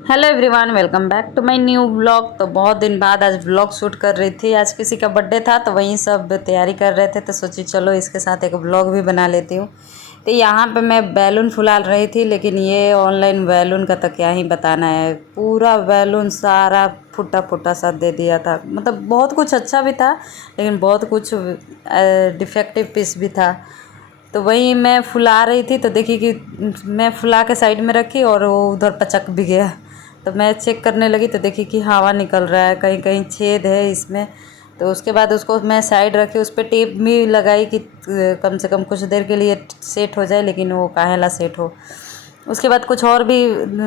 Hello everyone, welcome back to my new vlog. तो बहुत दिन बाद आज व्लॉग शूट कर रही थी। आज किसी का बर्थडे था तो वहीं सब तैयारी कर रहे थे, तो सोची चलो इसके साथ एक व्लॉग भी बना लेती हूँ। तो यहाँ पे मैं बैलून फुला रही थी, लेकिन ये ऑनलाइन बैलून का तो क्या ही बताना है। पूरा बैलून सारा फुटा फुटा सा दे दिया था। मतलब बहुत कुछ अच्छा भी था, लेकिन बहुत कुछ डिफेक्टिव पीस भी था। तो वही मैं फुला रही थी तो देखी कि मैं फुला के साइड में रखी और वो उधर पचक भी गया। तो मैं चेक करने लगी तो देखी कि हवा निकल रहा है, कहीं कहीं छेद है इसमें। तो उसके बाद उसको मैं साइड रखी, उस पर टेप भी लगाई कि कम से कम कुछ देर के लिए सेट हो जाए, लेकिन वो काहेला सेट हो। उसके बाद कुछ और भी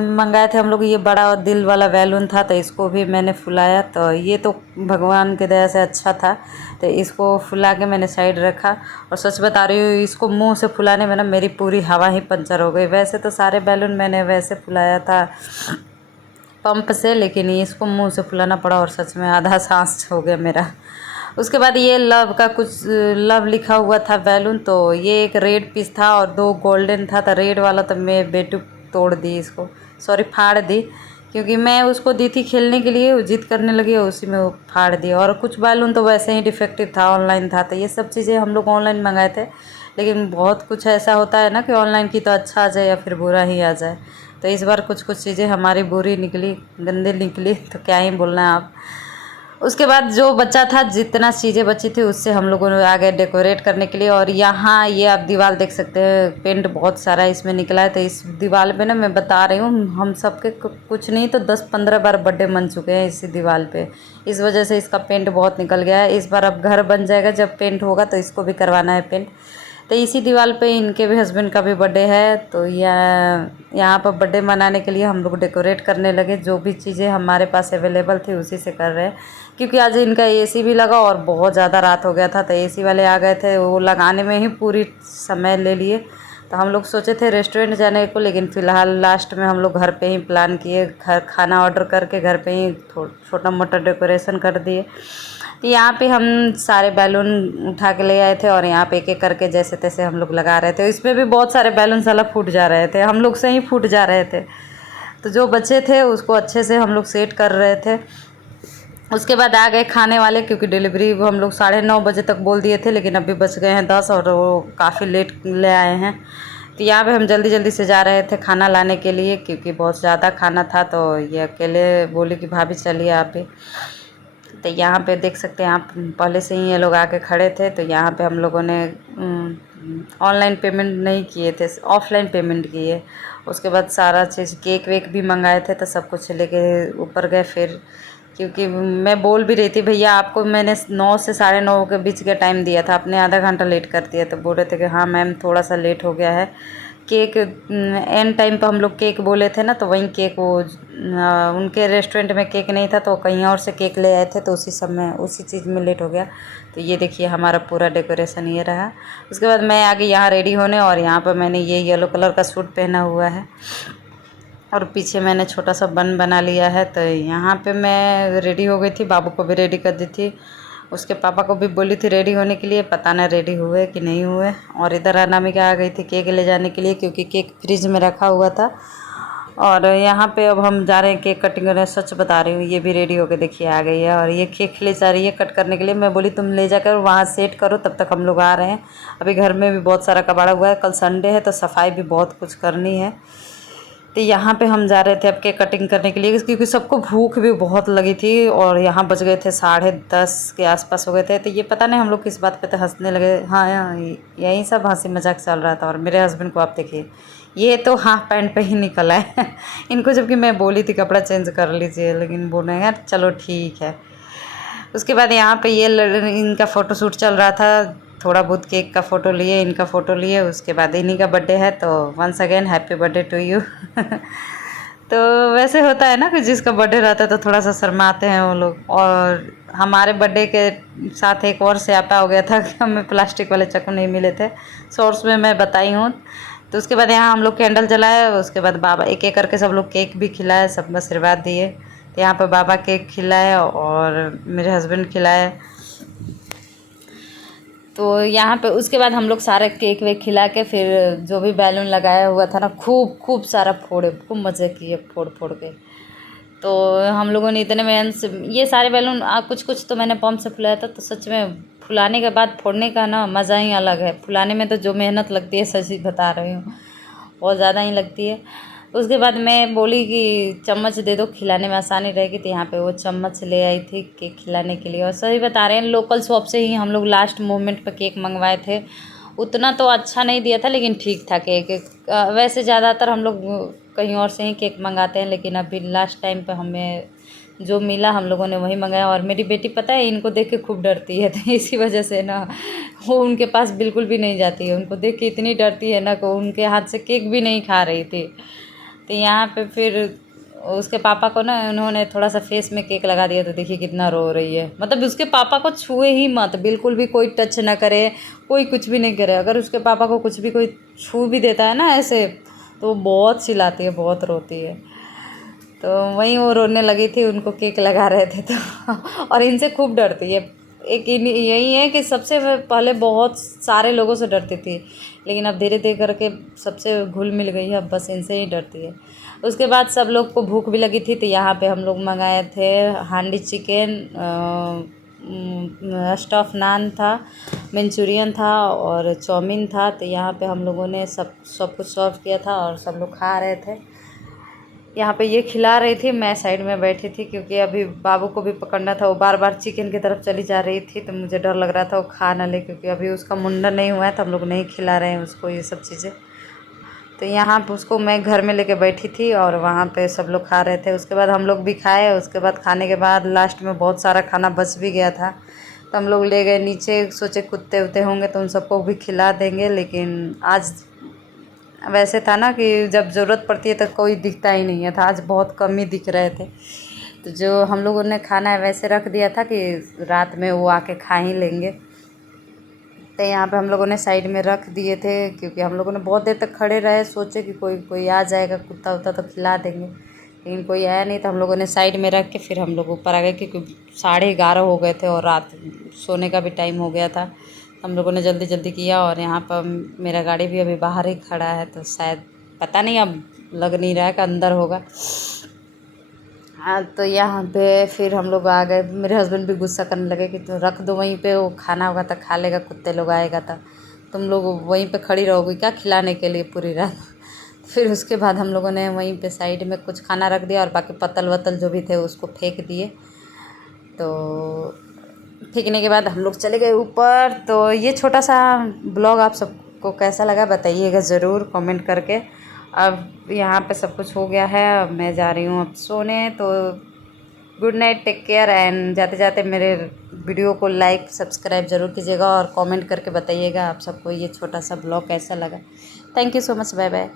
मंगाए थे हम लोग। ये बड़ा दिल वाला बैलून था तो इसको भी मैंने फुलाया। तो ये तो भगवान की दया से अच्छा था, तो इसको फुला के मैंने साइड रखा। और सच बता रही हूँ, इसको मुंह से फुलाने में ना मेरी पूरी हवा ही पंचर हो गई। वैसे तो सारे बैलून मैंने वैसे फुलाया था पंप से, लेकिन इसको मुंह से फुलाना पड़ा और सच में आधा सांस हो गया मेरा। उसके बाद ये लव का कुछ लव लिखा हुआ था बैलून। तो ये एक रेड पीस था और दो गोल्डन था। तो रेड वाला तो मैं बेटू तोड़ दी, इसको सॉरी फाड़ दी, क्योंकि मैं उसको दी थी खेलने के लिए। वो जिद करने लगी और उसी में वो फाड़ दी। और कुछ बैलून तो वैसे ही डिफेक्टिव था, ऑनलाइन था। तो ये सब चीज़ें हम लोग ऑनलाइन मंगाए थे, लेकिन बहुत कुछ ऐसा होता है ना कि ऑनलाइन की तो अच्छा आ जाए या फिर बुरा ही आ जाए। तो इस बार कुछ कुछ चीज़ें हमारी बुरी निकली, गंदी निकली, तो क्या ही बोलना है आप। उसके बाद जो बचा था, जितना चीज़ें बची थी, उससे हम लोगों ने आ गए डेकोरेट करने के लिए। और यहाँ ये आप दीवार देख सकते हैं, पेंट बहुत सारा इसमें निकला है। तो इस दीवार पे ना मैं बता रही हूँ, हम सबके कुछ नहीं तो 10-15 बार बर्थडे मन चुके हैं इसी दीवार पे। इस वजह से इसका पेंट बहुत निकल गया है। इस बार अब घर बन जाएगा, जब पेंट होगा तो इसको भी करवाना है पेंट। तो इसी दीवार पे इनके भी हस्बैंड का भी बर्थडे है। तो यहाँ पर बर्थडे मनाने के लिए हम लोग डेकोरेट करने लगे। जो भी चीज़ें हमारे पास अवेलेबल थी उसी से कर रहे हैं, क्योंकि आज इनका एसी भी लगा और बहुत ज़्यादा रात हो गया था। तो एसी वाले आ गए थे, वो लगाने में ही पूरी समय ले लिए। तो हम लोग सोचे थे रेस्टोरेंट जाने को, लेकिन फ़िलहाल लास्ट में हम लोग घर पे ही प्लान किए। घर खाना ऑर्डर करके घर पे ही छोटा मोटा डेकोरेशन कर दिए। तो यहाँ पे हम सारे बैलून उठा के ले आए थे और यहाँ पे एक एक करके जैसे तैसे हम लोग लगा रहे थे। इसमें भी बहुत सारे बैलून साला फूट जा रहे थे, हम लोग से ही फूट जा रहे थे। तो जो बचे थे उसको अच्छे से हम लोग सेट कर रहे थे। उसके बाद आ गए खाने वाले, क्योंकि डिलीवरी हम लोग 9:30 बजे तक बोल दिए थे, लेकिन अभी बच गए हैं 10 और वो काफ़ी लेट ले आए हैं। तो यहाँ पे हम जल्दी जल्दी से जा रहे थे खाना लाने के लिए, क्योंकि बहुत ज़्यादा खाना था। तो ये अकेले बोली कि भाभी चलिए आप भी। तो यहाँ पे देख सकते हैं आप, पहले से ही ये लोग आके खड़े थे। तो यहाँ पे हम लोगों ने ऑनलाइन पेमेंट नहीं किए थे, ऑफलाइन पेमेंट किए। उसके बाद सारा चीज़ केक वेक भी मंगाए थे, तो सब कुछ लेके ऊपर गए फिर। क्योंकि मैं बोल भी रही थी, भैया आपको मैंने 9 से 9:30 के बीच का टाइम दिया था, आपने आधा घंटा लेट कर दिया। तो बोल रहे थे कि हाँ मैम थोड़ा सा लेट हो गया है। केक एंड टाइम पर हम लोग केक बोले थे ना, तो वहीं केक वो उनके रेस्टोरेंट में केक नहीं था, तो कहीं और से केक ले आए थे, तो उसी समय उसी चीज़ में लेट हो गया। तो ये देखिए हमारा पूरा डेकोरेशन ये रहा। उसके बाद मैं आ गई यहाँ रेडी होने, और यहाँ पर मैंने ये येलो कलर का सूट पहना हुआ है और पीछे मैंने छोटा सा बन बना लिया है। तो यहाँ पे मैं रेडी हो गई थी, बाबू को भी रेडी कर दी थी, उसके पापा को भी बोली थी रेडी होने के लिए, पता ना रेडी हुए कि नहीं हुए। और इधर अनामिका आ गई थी केक ले जाने के लिए, क्योंकि केक फ्रिज में रखा हुआ था। और यहाँ पे अब हम जा रहे हैं केक कटिंग करने। सच बता रही हूँ, ये भी रेडी होके देखिए आ गई है, और ये केक ले जा रही है कट करने के लिए। मैं बोली तुम ले जाकर वहाँ सेट करो, तब तक हम लोग आ रहे हैं। अभी घर में भी बहुत सारा कबाड़ा हुआ है, कल संडे है तो सफाई भी बहुत कुछ करनी है। तो यहाँ पे हम जा रहे थे अब केक कटिंग करने के लिए, क्योंकि सबको भूख भी बहुत लगी थी। और यहाँ बज गए थे 10:30 के आसपास हो गए थे। तो ये पता नहीं हम लोग किस बात पे तो हंसने लगे। हाँ यही सब हंसी मजाक चल रहा था। और मेरे हस्बैंड को आप देखिए, ये तो हाफ पैंट पे ही निकला है इनको जबकि मैं बोली थी कपड़ा चेंज कर लीजिए, लेकिन बोले यार चलो ठीक है। उसके बाद यहाँ पे ये इनका फ़ोटोशूट चल रहा था। थोड़ा बहुत केक का फ़ोटो लिए, इनका फ़ोटो लिए। उसके बाद इन्हीं का बर्थडे है, तो once again happy birthday to you तो वैसे होता है ना कि जिसका बर्थडे रहता है तो थोड़ा सा शर्माते हैं वो लोग। और हमारे बर्थडे के साथ एक और स्यापा हो गया था कि हमें प्लास्टिक वाले चाकू नहीं मिले थे, सोर्स में मैं बताई हूँ। तो उसके बाद यहाँ हम लोग कैंडल जलाए। उसके बाद बाबा एक एक करके सब लोग केक भी खिलाए, सब आशीर्वाद दिए। तो यहाँ पर बाबा केक खिलाए और मेरे हस्बैंड खिलाए। तो यहाँ पे उसके बाद हम लोग सारे केक वेक खिला के फिर जो भी बैलून लगाया हुआ था ना खूब खूब सारा फोड़े, खूब मज़े किए फोड़ फोड़ के। तो हम लोगों ने इतने मेहनत से ये सारे बैलून कुछ कुछ तो मैंने पंप से फुलाया था। तो सच में फुलाने के बाद फोड़ने का ना मज़ा ही अलग है। फुलाने में तो जो मेहनत लगती है सच ही बता रही हूँ, बहुत ज़्यादा ही लगती है। उसके बाद मैं बोली कि चम्मच दे दो, खिलाने में आसानी रहेगी। तो यहाँ पे वो चम्मच ले आई थी केक खिलाने के लिए। और सही बता रहे हैं, लोकल शॉप से ही हम लोग लास्ट मोमेंट पे केक मंगवाए थे। उतना तो अच्छा नहीं दिया था लेकिन ठीक था केक। वैसे ज़्यादातर हम लोग कहीं और से ही केक मंगाते हैं, लेकिन अभी लास्ट टाइम पे हमें जो मिला हम लोगों ने वही मंगाया। और मेरी बेटी पता है इनको देख के खूब डरती है, तो इसी वजह से ना वो उनके पास बिल्कुल भी नहीं जाती है। उनको देख के इतनी डरती है ना कि उनके हाथ से केक भी नहीं खा रही थी। तो यहाँ पे फिर उसके पापा को ना उन्होंने थोड़ा सा फेस में केक लगा दिया। तो देखिए कितना रो रही है। मतलब उसके पापा को छुए ही मत, बिल्कुल भी कोई टच ना करे, कोई कुछ भी नहीं करे। अगर उसके पापा को कुछ भी कोई छू भी देता है ना ऐसे, तो वो बहुत चिल्लाती है, बहुत रोती है। तो वहीं वो रोने लगी थी, उनको केक लगा रहे थे तो और इनसे खूब डरती है। एक यही है कि सबसे पहले बहुत सारे लोगों से डरती थी, लेकिन अब धीरे धीरे करके सबसे घुल मिल गई है, अब बस इनसे ही डरती है। उसके बाद सब लोग को भूख भी लगी थी, तो यहाँ पे हम लोग मंगाए थे हांडी चिकन, स्टफ नान था, मंचूरियन था और चाउमीन था। तो यहाँ पे हम लोगों ने सब कुछ सर्व किया था और सब लोग खा रहे थे। यहाँ पे ये खिला रही थी, मैं साइड में बैठी थी, क्योंकि अभी बाबू को भी पकड़ना था। वो बार बार चिकन की तरफ चली जा रही थी, तो मुझे डर लग रहा था वो खा ना ले, क्योंकि अभी उसका मुंडन नहीं हुआ है, तो हम लोग नहीं खिला रहे हैं उसको ये सब चीज़ें। तो यहाँ पे उसको मैं घर में लेके बैठी थी और वहाँ पे सब लोग खा रहे थे। उसके बाद हम लोग भी खाए। उसके बाद खाने के बाद लास्ट में बहुत सारा खाना बच भी गया था, तो हम लोग ले गए नीचे, सोचे कुत्ते उत्ते होंगे तो उन सबको भी खिला देंगे। लेकिन आज वैसे था ना कि जब ज़रूरत पड़ती है तो कोई दिखता ही नहीं है था, आज बहुत कम ही दिख रहे थे। तो जो हम लोगों ने खाना है वैसे रख दिया था कि रात में वो आके खा ही लेंगे। तो यहाँ पे हम लोगों ने साइड में रख दिए थे, क्योंकि हम लोगों ने बहुत देर तक खड़े रहे, सोचे कि कोई आ जाएगा कुत्ता उत्ता तो खिला देंगे, लेकिन कोई आया नहीं। तो हम लोगों ने साइड में रख के फिर हम लोग ऊपर आ गए, क्योंकि 11:30 हो गए थे और रात सोने का भी टाइम हो गया था। हम लोगों ने जल्दी जल्दी किया। और यहाँ पर मेरा गाड़ी भी अभी बाहर ही खड़ा है, तो शायद पता नहीं, अब लग नहीं रहा है कि अंदर होगा। हाँ, तो यहाँ पे फिर हम लोग आ गए। मेरे हस्बैंड भी गुस्सा करने लगे कि तो रख दो वहीं पे, वो खाना होगा तो खा लेगा, कुत्ते लोग आएगा तो तुम लोग वहीं पे खड़ी रहोगी क्या खिलाने के लिए पूरी रात। फिर उसके बाद हम लोगों ने वहीं पे साइड में कुछ खाना रख दिया और बाकी पतल वतल जो भी थे उसको फेंक दिए। तो फेंकने के बाद हम लोग चले गए ऊपर। तो ये छोटा सा ब्लॉग आप सबको कैसा लगा बताइएगा ज़रूर कमेंट करके। अब यहाँ पे सब कुछ हो गया है, अब मैं जा रही हूँ अब सोने। तो good night, take care. And जाते जाते मेरे वीडियो को लाइक सब्सक्राइब ज़रूर कीजिएगा और कमेंट करके बताइएगा आप सबको ये छोटा सा ब्लॉग कैसा लगा। Thank you so much, bye bye.